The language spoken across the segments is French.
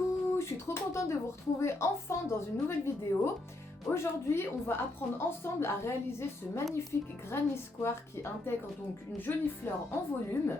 Coucou, je suis trop contente de vous retrouver enfin dans une nouvelle vidéo. Aujourd'hui, on va apprendre ensemble à réaliser ce magnifique granny square qui intègre donc une jolie fleur en volume.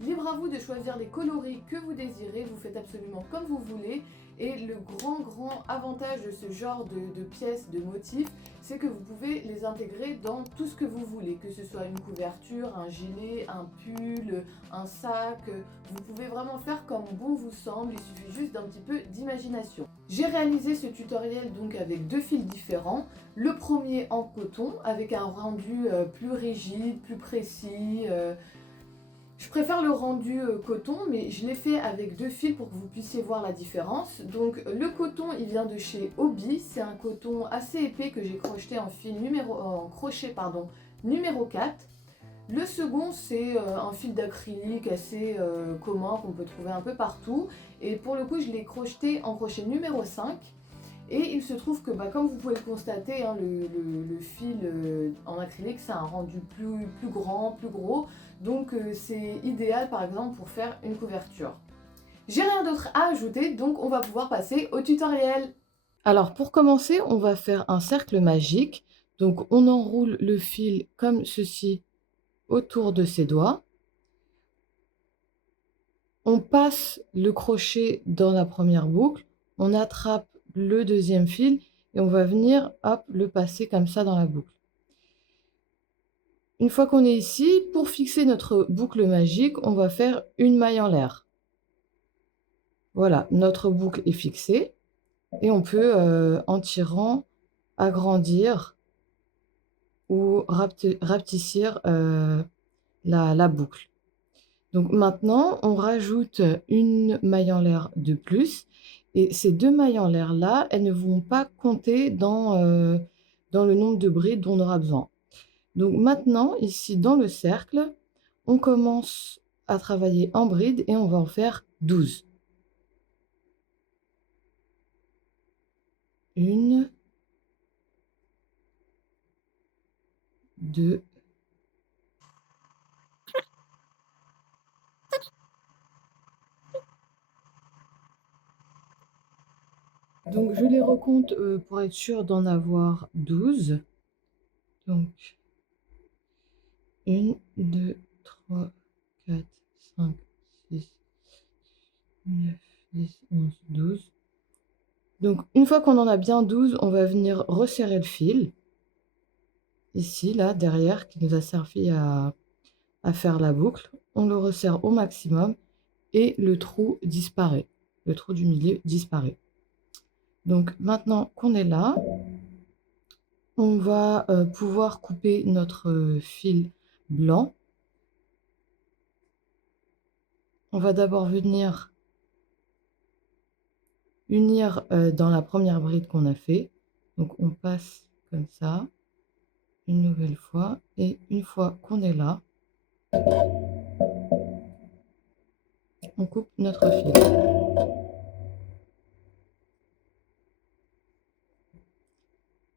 Libre à vous de choisir les coloris que vous désirez, vous faites absolument comme vous voulez. Et le grand avantage de ce genre de pièces, de motifs, c'est que vous pouvez les intégrer dans tout ce que vous voulez, que ce soit une couverture, un gilet, un pull, un sac. Vous pouvez vraiment faire comme bon vous semble, il suffit juste d'un petit peu d'imagination. J'ai réalisé ce tutoriel donc avec deux fils différents. Le premier en coton avec un rendu plus rigide, plus précis. Je préfère le rendu coton, mais je l'ai fait avec deux fils pour que vous puissiez voir la différence. Donc le coton, il vient de chez Hobbii. C'est un coton assez épais que j'ai crocheté en crochet numéro 4. Le second, c'est un fil d'acrylique assez commun qu'on peut trouver un peu partout. Et pour le coup, je l'ai crocheté en crochet numéro 5. Et il se trouve que, comme vous pouvez le constater, hein, le fil en acrylique, c'est un rendu plus grand, plus gros. Donc c'est idéal par exemple pour faire une couverture. J'ai rien d'autre à ajouter, donc on va pouvoir passer au tutoriel. Alors pour commencer, on va faire un cercle magique. Donc on enroule le fil comme ceci autour de ses doigts. On passe le crochet dans la première boucle, on attrape le deuxième fil et on va venir, hop, le passer comme ça dans la boucle. Une fois qu'on est ici, pour fixer notre boucle magique, on va faire une maille en l'air. Voilà, notre boucle est fixée et on peut, en tirant, agrandir ou rapetissir la boucle. Donc maintenant, on rajoute une maille en l'air de plus et ces deux mailles en l'air là, elles ne vont pas compter dans le nombre de brides dont on aura besoin. Donc maintenant, ici dans le cercle, on commence à travailler en brides et on va en faire 12. 1, 2, donc je les recompte pour être sûr d'en avoir 12. Donc 1, 2, 3, 4, 5, 6, 9, 10, 11, 12. Donc une fois qu'on en a bien 12, on va venir resserrer le fil. Ici, là, derrière, qui nous a servi à faire la boucle. On le resserre au maximum et le trou disparaît. Le trou du milieu disparaît. Donc maintenant qu'on est là, on va pouvoir couper notre fil blanc. On va d'abord venir unir dans la première bride qu'on a fait. Donc on passe comme ça, une nouvelle fois, et une fois qu'on est là, on coupe notre fil.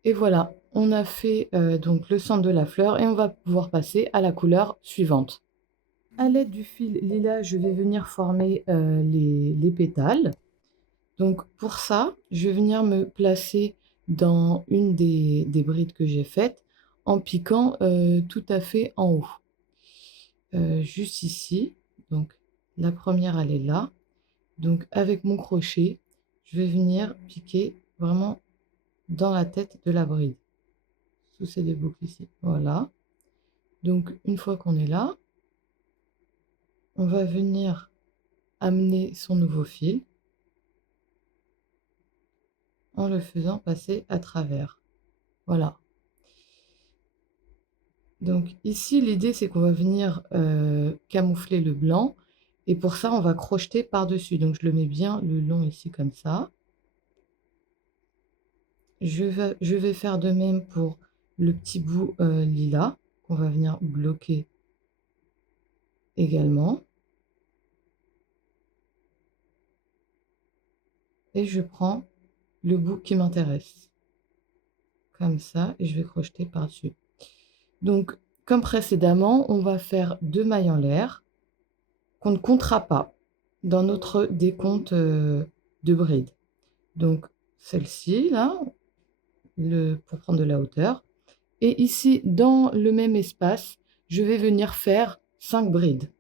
Et voilà, on a fait donc le centre de la fleur et on va pouvoir passer à la couleur suivante. À l'aide du fil lilas, je vais venir former les pétales. Donc pour ça, je vais venir me placer dans une des brides que j'ai faites en piquant tout à fait en haut. Juste ici, donc la première elle est là. Donc avec mon crochet, je vais venir piquer vraiment dans la tête de la bride. Sous ces deux boucles ici, voilà. Donc une fois qu'on est là, on va venir amener son nouveau fil en le faisant passer à travers. Voilà. Donc ici, l'idée, c'est qu'on va venir camoufler le blanc. Et pour ça, on va crocheter par-dessus. Donc je le mets bien le long ici comme ça. Je vais faire de même pour le petit bout lilas qu'on va venir bloquer également. Et je prends le bout qui m'intéresse. Comme ça, et je vais crocheter par-dessus. Donc, comme précédemment, on va faire 2 mailles en l'air qu'on ne comptera pas dans notre décompte de brides. Donc celle-ci là, pour prendre de la hauteur. Et ici, dans le même espace, je vais venir faire 5 brides.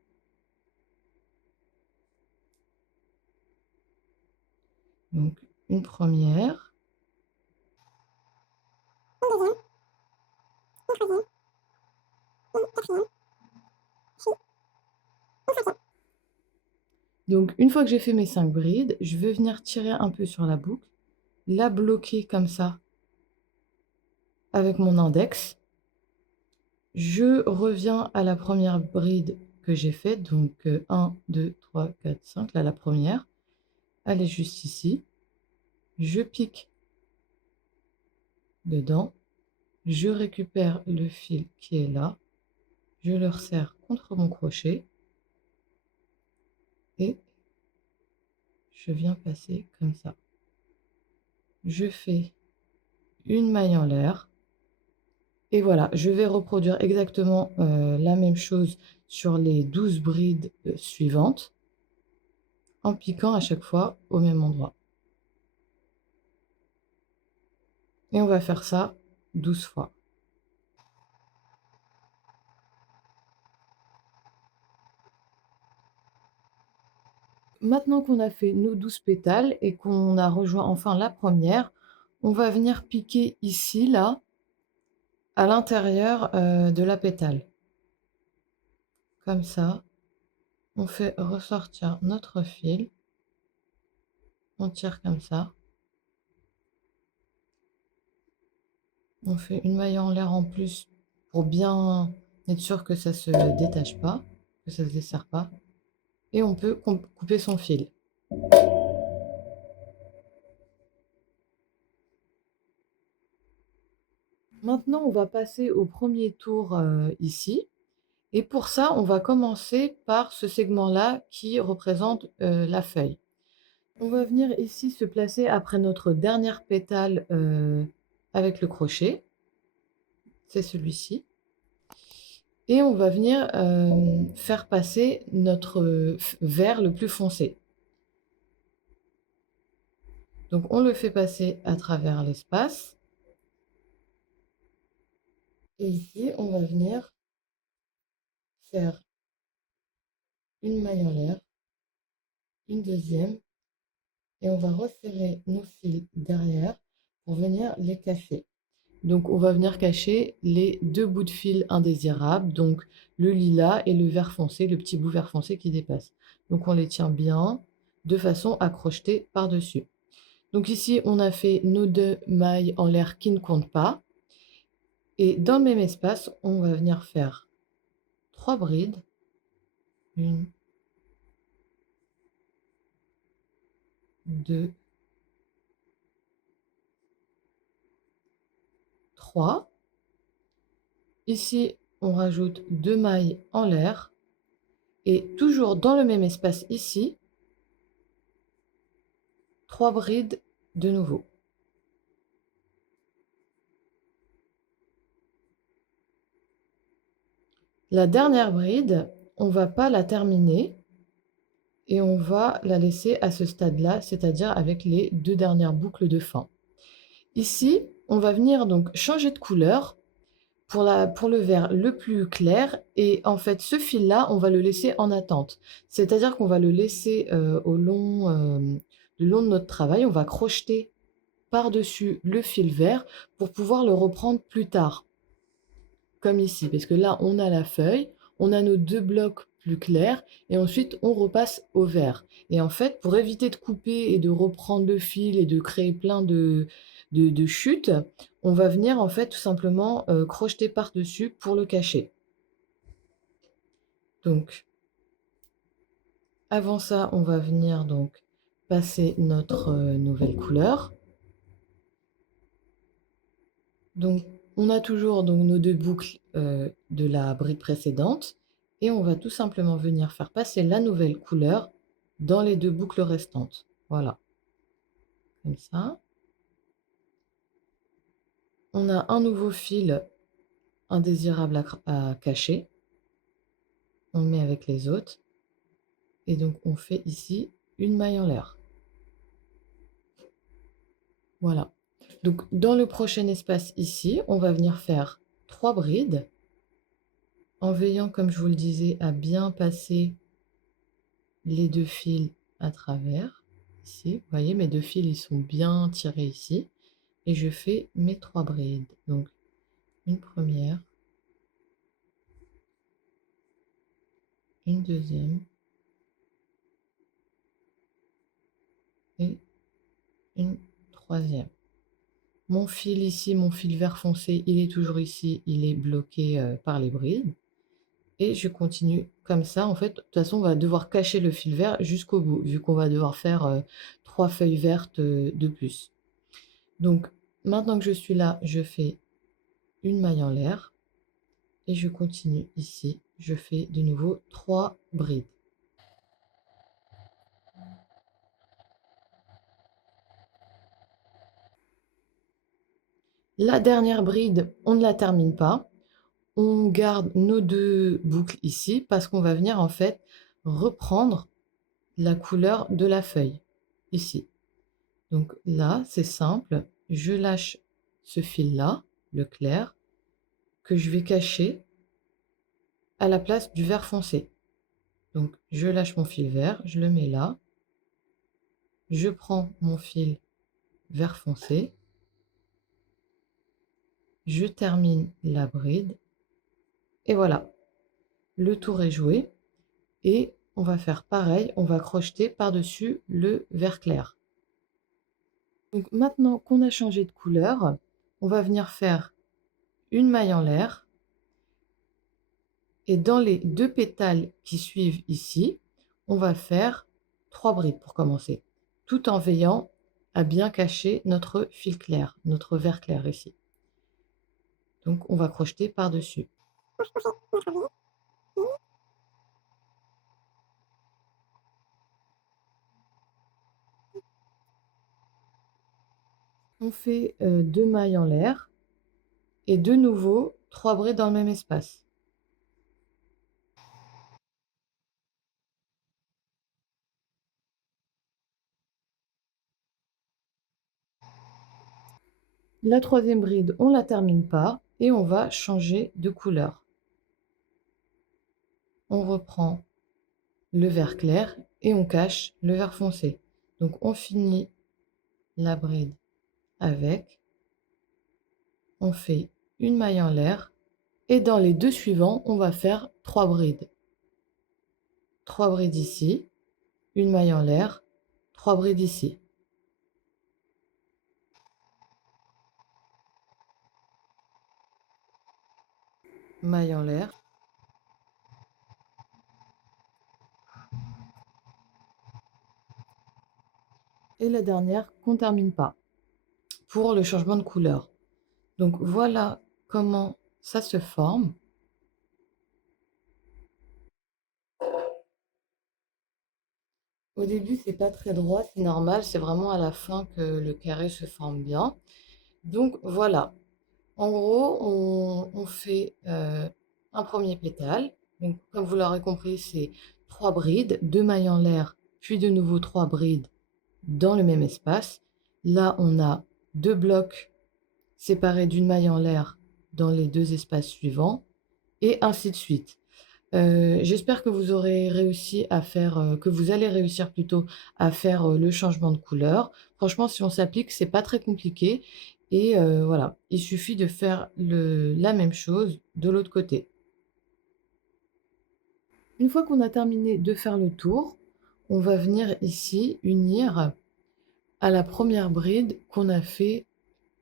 Donc une première. Donc une fois que j'ai fait mes 5 brides, je vais venir tirer un peu sur la boucle, la bloquer comme ça avec mon index. Je reviens à la première bride que j'ai faite, donc 1, 2, 3, 4, 5, là la première, elle est juste ici. Je pique dedans, je récupère le fil qui est là, je le resserre contre mon crochet et je viens passer comme ça. Je fais une maille en l'air et voilà, je vais reproduire exactement la même chose sur les 12 brides suivantes en piquant à chaque fois au même endroit. Et on va faire ça 12 fois. Maintenant qu'on a fait nos 12 pétales et qu'on a rejoint enfin la première, on va venir piquer ici, là, à l'intérieur de la pétale. Comme ça, on fait ressortir notre fil, on tire comme ça, on fait une maille en l'air en plus pour bien être sûr que ça se détache pas, que ça se desserre pas, et on peut couper son fil. Maintenant, on va passer au premier tour ici. Et pour ça, on va commencer par ce segment-là qui représente la feuille. On va venir ici se placer après notre dernière pétale avec le crochet. C'est celui-ci. Et on va venir faire passer notre vert le plus foncé. Donc on le fait passer à travers l'espace. Et ici, on va venir faire une maille en l'air, une deuxième, et on va resserrer nos fils derrière pour venir les cacher. Donc on va venir cacher les 2 bouts de fil indésirables, donc le lilas et le vert foncé, le petit bout vert foncé qui dépasse. Donc on les tient bien de façon à crocheter par-dessus. Donc ici on a fait nos 2 mailles en l'air qui ne comptent pas. Et dans le même espace, on va venir faire 3 brides. 1, 2, 3. Ici, on rajoute 2 mailles en l'air. Et toujours dans le même espace ici, 3 brides de nouveau. La dernière bride, on ne va pas la terminer et on va la laisser à ce stade-là, c'est-à-dire avec les 2 dernières boucles de fin. Ici, on va venir donc changer de couleur pour le vert le plus clair et en fait ce fil-là, on va le laisser en attente. C'est-à-dire qu'on va le laisser le long de notre travail, on va crocheter par-dessus le fil vert pour pouvoir le reprendre plus tard. Comme ici, parce que là, on a la feuille, on a nos 2 blocs plus clairs et ensuite on repasse au vert. Et en fait, pour éviter de couper et de reprendre le fil et de créer plein de chutes, on va venir en fait tout simplement crocheter par-dessus pour le cacher. Donc, avant ça, on va venir donc passer notre nouvelle couleur. Donc, on a toujours donc, nos 2 boucles de la bride précédente et on va tout simplement venir faire passer la nouvelle couleur dans les 2 boucles restantes. Voilà, comme ça. On a un nouveau fil indésirable à cacher. On le met avec les autres. Et donc, on fait ici une maille en l'air. Voilà. Donc dans le prochain espace ici, on va venir faire 3 brides en veillant, comme je vous le disais, à bien passer les 2 fils à travers. Ici, vous voyez, mes 2 fils, ils sont bien tirés ici et je fais mes 3 brides. Donc une première, une deuxième et une troisième. Mon fil ici, mon fil vert foncé, il est toujours ici, il est bloqué par les brides. Et je continue comme ça. En fait, de toute façon, on va devoir cacher le fil vert jusqu'au bout, vu qu'on va devoir faire 3 feuilles vertes de plus. Donc, maintenant que je suis là, je fais une maille en l'air et je continue ici. Je fais de nouveau 3 brides. La dernière bride, on ne la termine pas. On garde nos 2 boucles ici parce qu'on va venir en fait reprendre la couleur de la feuille ici. Donc là, c'est simple, je lâche ce fil-là, le clair, que je vais cacher à la place du vert foncé. Donc je lâche mon fil vert, je le mets là, je prends mon fil vert foncé, je termine la bride, et voilà, le tour est joué, et on va faire pareil, on va crocheter par-dessus le vert clair. Donc maintenant qu'on a changé de couleur, on va venir faire une maille en l'air, et dans les 2 pétales qui suivent ici, on va faire 3 brides pour commencer, tout en veillant à bien cacher notre fil clair, notre vert clair ici. Donc on va crocheter par-dessus. On fait 2 mailles en l'air et de nouveau 3 brides dans le même espace. La 3e bride, on ne la termine pas et on va changer de couleur. On reprend le vert clair et on cache le vert foncé. Donc on finit la bride avec, on fait une maille en l'air et dans les 2 suivants, on va faire 3 brides. 3 brides ici, une maille en l'air, 3 brides ici. Maille en l'air. Et la dernière qu'on ne termine pas pour le changement de couleur. Donc voilà comment ça se forme. Au début, c'est pas très droit, c'est normal, c'est vraiment à la fin que le carré se forme bien. Donc voilà, en gros, on fait un premier pétale. Donc, comme vous l'aurez compris, c'est 3 brides, 2 mailles en l'air, puis de nouveau 3 brides dans le même espace. Là, on a 2 blocs séparés d'une maille en l'air dans les 2 espaces suivants, et ainsi de suite. J'espère que vous aurez réussi à faire, que vous allez réussir plutôt à faire le changement de couleur. Franchement, si on s'applique, c'est pas très compliqué et voilà, il suffit de faire la même chose de l'autre côté. Une fois qu'on a terminé de faire le tour, on va venir ici unir à la première bride qu'on a fait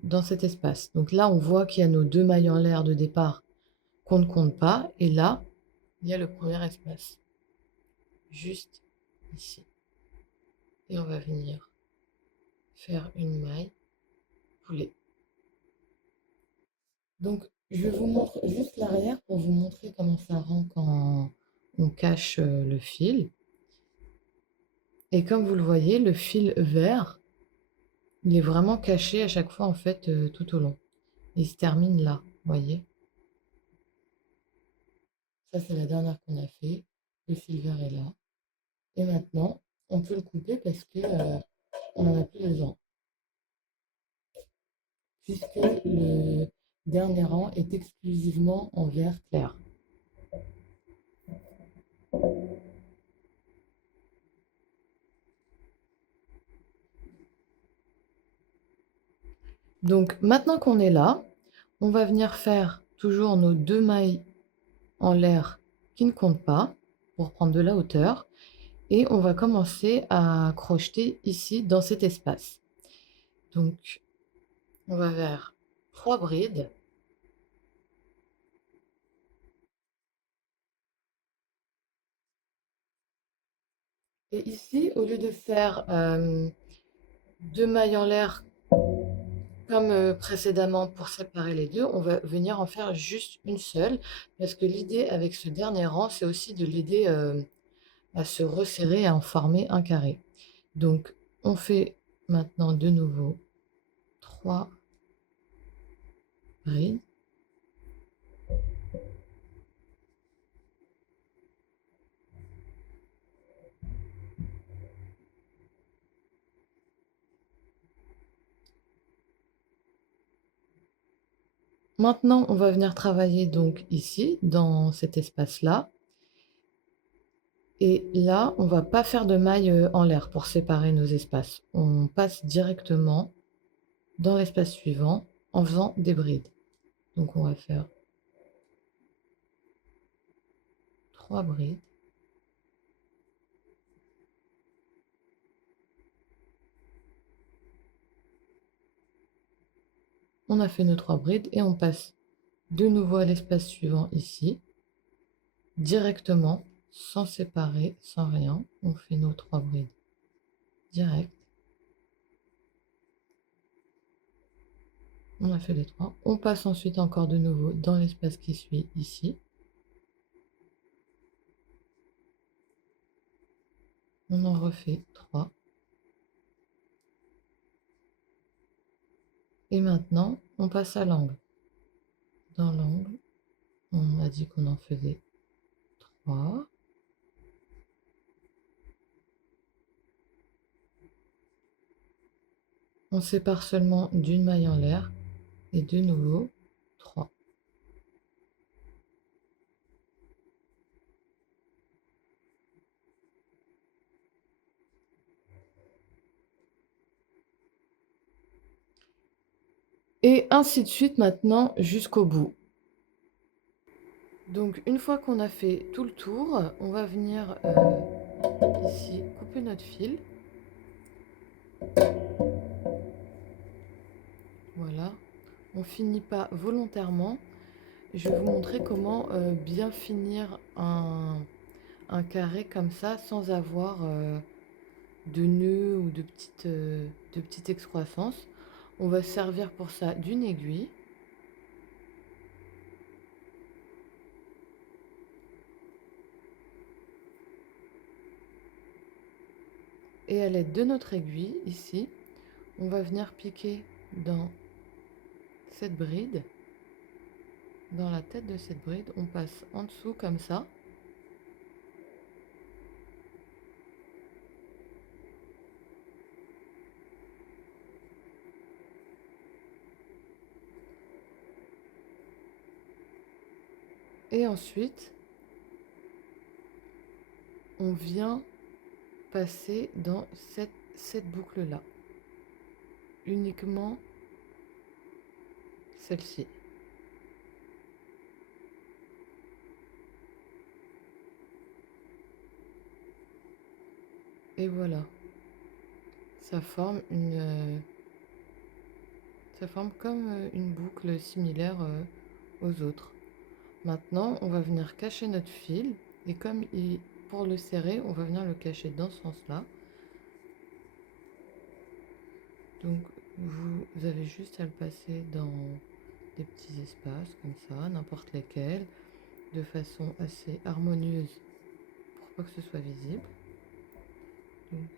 dans cet espace. Donc là, on voit qu'il y a nos 2 mailles en l'air de départ qu'on ne compte pas et là, il y a le premier espace, juste ici. Et on va venir faire une maille poulet. Donc, je vous montre juste l'arrière pour vous montrer comment ça rend quand on cache le fil. Et comme vous le voyez, le fil vert, il est vraiment caché à chaque fois en fait tout au long. Il se termine là, vous voyez. Ça, c'est la dernière qu'on a fait. Le fil vert est là. Et maintenant, on peut le couper parce que on n'en a plus besoin. puisque le dernier rang est exclusivement en vert clair. Donc maintenant qu'on est là, on va venir faire toujours nos 2 mailles en l'air qui ne comptent pas pour prendre de la hauteur et on va commencer à crocheter ici dans cet espace. Donc on va faire 3 brides. Et ici, au lieu de faire 2 mailles en l'air comme précédemment pour séparer les deux, on va venir en faire juste une seule parce que l'idée avec ce dernier rang, c'est aussi de l'aider à se resserrer et à en former un carré. Donc on fait maintenant de nouveau 3 brides. Maintenant, on va venir travailler donc ici, dans cet espace-là. Et là, on va pas faire de maille en l'air pour séparer nos espaces. On passe directement dans l'espace suivant en faisant des brides. Donc on va faire 3 brides. On a fait nos 3 brides et on passe de nouveau à l'espace suivant ici, directement, sans séparer, sans rien. On fait nos 3 brides direct. On a fait les 3. On passe ensuite encore de nouveau dans l'espace qui suit ici. On en refait 3. Et maintenant, on passe à l'angle. Dans l'angle, on a dit qu'on en faisait 3. On sépare seulement d'une maille en l'air et de nouveau 3. Et ainsi de suite maintenant jusqu'au bout. Donc une fois qu'on a fait tout le tour, on va venir ici couper notre fil. Voilà. On finit pas volontairement. Je vais vous montrer comment bien finir un carré comme ça sans avoir de nœuds ou de petites excroissances. On va se servir pour ça d'une aiguille. Et à l'aide de notre aiguille, ici, on va venir piquer dans cette bride. Dans la tête de cette bride, on passe en dessous comme ça. Et ensuite, on vient passer dans cette boucle-là. Uniquement celle-ci. Et voilà. Ça forme ça forme comme une boucle similaire aux autres. Maintenant, on va venir cacher notre fil. Et comme pour le serrer, on va venir le cacher dans ce sens-là. Donc, vous avez juste à le passer dans des petits espaces comme ça, n'importe lesquels, de façon assez harmonieuse pour pas que ce soit visible. Donc,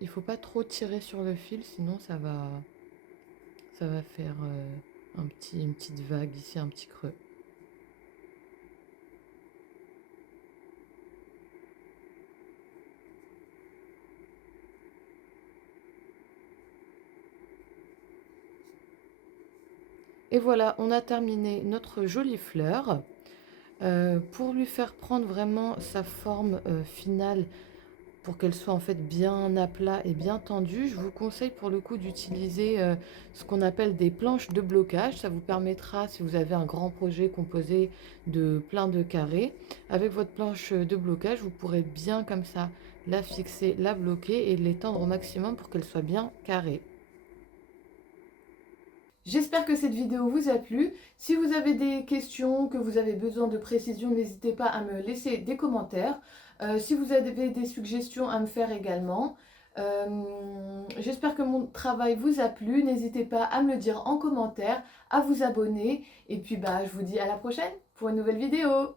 il faut pas trop tirer sur le fil, sinon ça va faire une petite vague ici, un petit creux. Et voilà, on a terminé notre jolie fleur. Pour lui faire prendre vraiment sa forme finale, pour qu'elle soit en fait bien à plat et bien tendue, je vous conseille pour le coup d'utiliser ce qu'on appelle des planches de blocage. Ça vous permettra, si vous avez un grand projet composé de plein de carrés, avec votre planche de blocage, vous pourrez bien comme ça la fixer, la bloquer et l'étendre au maximum pour qu'elle soit bien carrée. J'espère que cette vidéo vous a plu. Si vous avez des questions, que vous avez besoin de précision, n'hésitez pas à me laisser des commentaires. Si vous avez des suggestions à me faire également. J'espère que mon travail vous a plu. N'hésitez pas à me le dire en commentaire, à vous abonner. Et puis je vous dis à la prochaine pour une nouvelle vidéo.